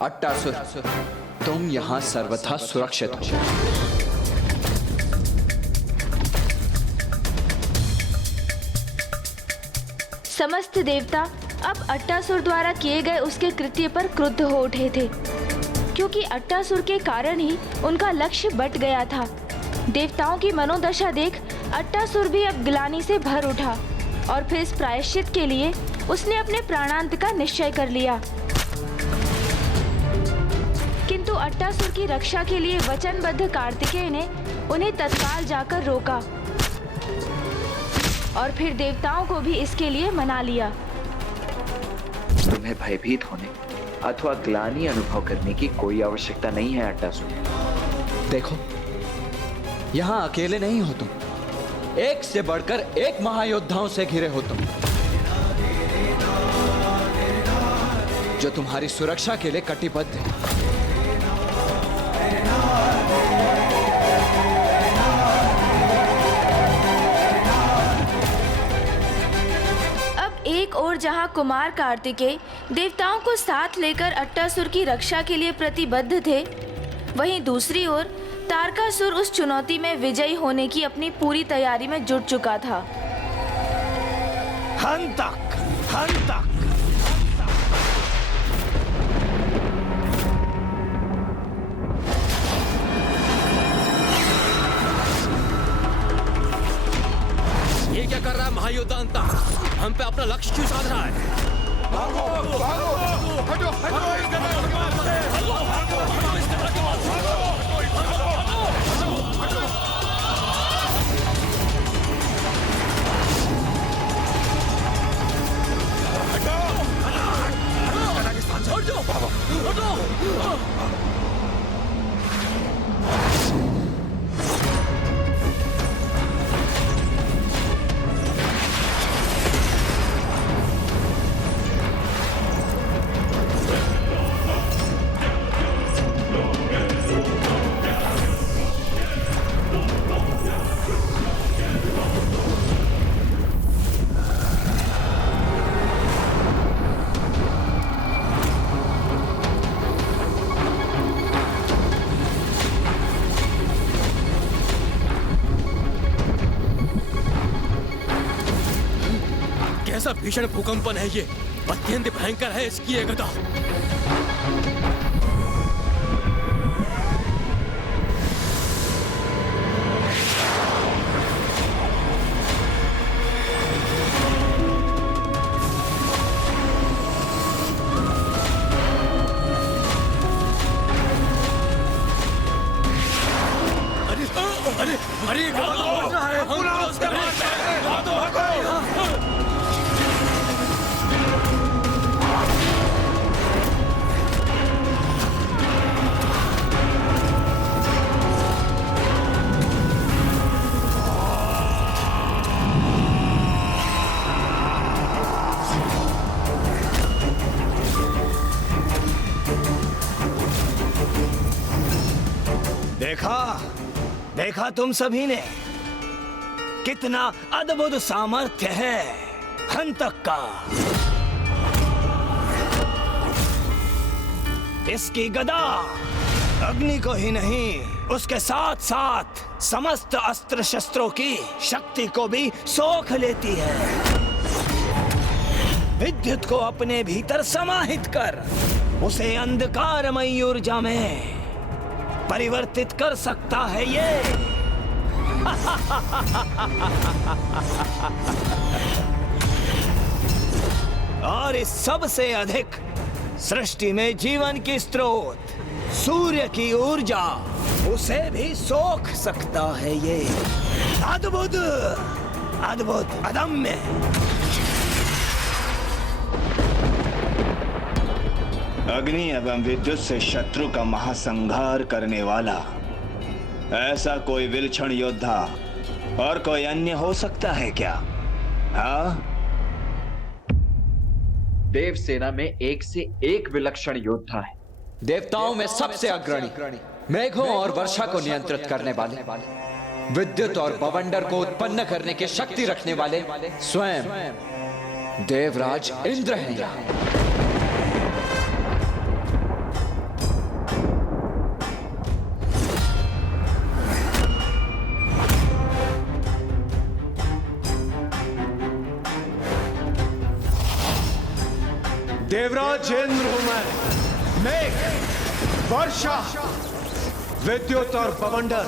अट्टासुर, तुम यहाँ सर्वथा सुरक्षित हो। समस्त देवता अब अट्टासुर द्वारा किए गए उसके कृत्य पर क्रुद्ध हो उठे थे, क्योंकि अट्टासुर के कारण ही उनका लक्ष्य बट गया था। देवताओं की मनोदशा देख अट्टासुर भी अब ग्लानि से भर उठा और फिर इस प्रायश्चित के लिए उसने अपने प्राणांत का निश्चय कर लिया। किंतु अट्टासुर की रक्षा के लिए वचनबद्ध कार्तिकेय ने उन्हें तत्काल जाकर रोका और फिर देवताओं को भी इसके लिए मना लिया। तुम्हें भयभीत होने अथवा ग्लानि अनुभव करने की कोई आवश्यकता नहीं है अट्टासुर। देखो, यहाँ अकेले नहीं हो तुम, एक से बढ़कर एक महायोद्धाओं से घिरे हो तुम, जो तुम्हारी सुरक्षा के लिए कटिबद्ध है। अब एक ओर जहां कुमार कार्तिकेय देवताओं को साथ लेकर अट्टासुर की रक्षा के लिए प्रतिबद्ध थे, वहीं दूसरी ओर तारकासुर उस चुनौती में विजयी होने की अपनी पूरी तैयारी में जुट चुका था। हंतक, हंतक। ये क्या कर रहा है महायोद्धा अंता? हम पे अपना लक्ष्य क्यों साध रहा है? भागो, भागो, हटो, हटो, कैसा भीषण भूकंपन है ये, अत्यंत भयंकर है इसकी ये गदा। अरे अरे अरे देखा तुम सभी ने कितना अद्भुत सामर्थ्य है हंतक का। इसकी गदा अग्नि को ही नहीं, उसके साथ साथ समस्त अस्त्र शस्त्रों की शक्ति को भी सोख लेती है। विद्युत को अपने भीतर समाहित कर उसे अंधकारमयी ऊर्जा में परिवर्तित कर सकता है ये। और इस सब से अधिक सृष्टि में जीवन की स्रोत सूर्य की ऊर्जा, उसे भी सोख सकता है ये। अद्भुत, अद्भुत, अदम्य। अग्नि एवं विद्युत से शत्रु का महासंहार करने वाला ऐसा कोई विलक्षण योद्धा और कोई अन्य हो सकता है क्या? हाँ? देव सेना में एक से एक विलक्षण योद्धा है। देवताओं में सबसे अग्रणी, मेघों और वर्षा को नियंत्रित करने वाले, विद्युत और बवंडर को उत्पन्न करने की शक्ति रखने वाले स्वयं देवराज इंद्र हैं। देवराज इंद्र हूं मैं। मेघ, वर्षा, विद्युत और बवंडर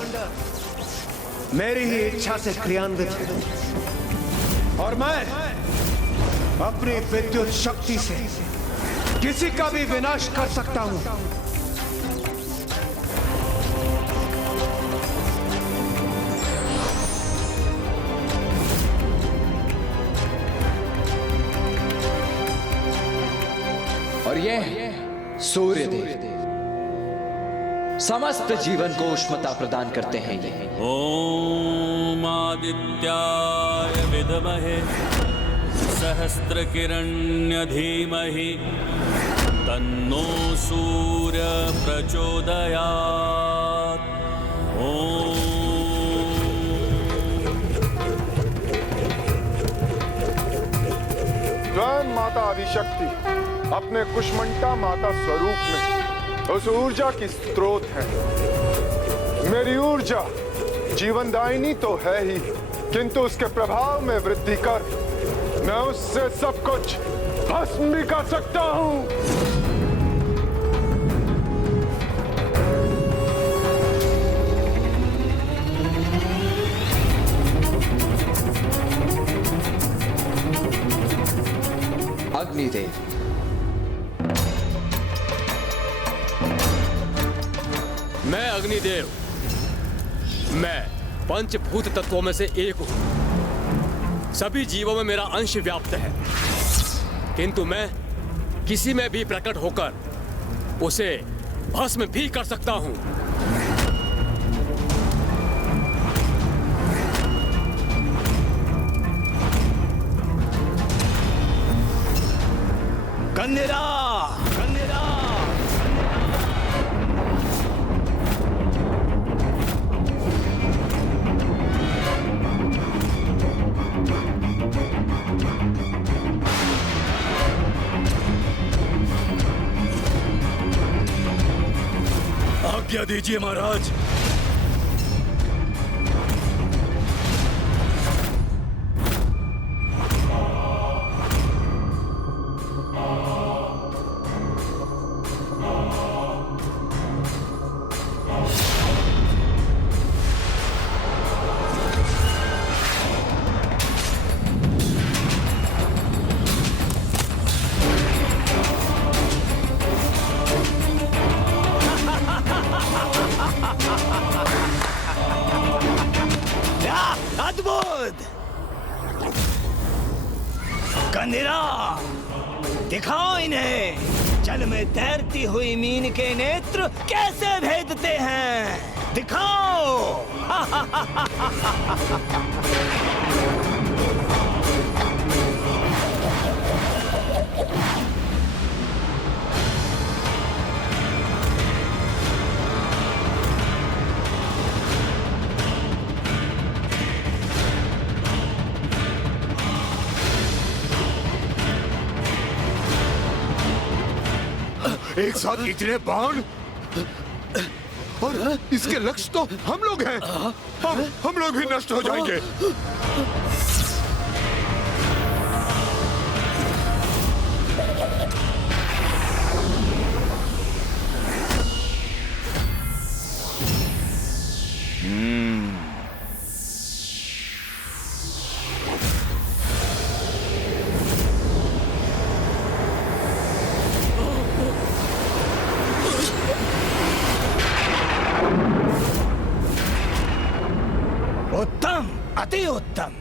मेरी ही इच्छा से क्रियान्वित है और मैं अपनी विद्युत शक्ति से किसी का भी विनाश कर सकता हूं। और ये सूर्य देव समस्त जीवन को उष्णता प्रदान करते हैं। ये ओम आदित्याय विद्महे सहस्त्रकिरण्य धीमहि तन्नो सूर्य प्रचोदयात्। ओम स्वयं माता आदिशक्ति अपने कुष्मंडा माता स्वरूप में उस ऊर्जा की स्रोत है। मेरी ऊर्जा जीवनदायिनी तो है ही, किंतु उसके प्रभाव में वृद्धि कर मैं उससे सब कुछ भस्म भी कर सकता हूं। अग्निदेव, मैं अग्निदेव, मैं पंचभूत तत्वों में से एक हूं। सभी जीवों में मेरा अंश व्याप्त है, किंतु मैं किसी में भी प्रकट होकर उसे भस्म भी कर सकता हूं। कन्नेरा, कन्नेरा। आज्ञा दीजिए महाराज। अद्भुत! कन्नेरा, दिखाओ इन्हें जल में तैरती हुई मीन के नेत्र कैसे भेदते हैं। दिखाओ। एक साथ इतने बाण और इसके लक्ष्य तो हम लोग हैं। हम लोग भी नष्ट हो जाएंगे। उत्तम, अति उत्तम।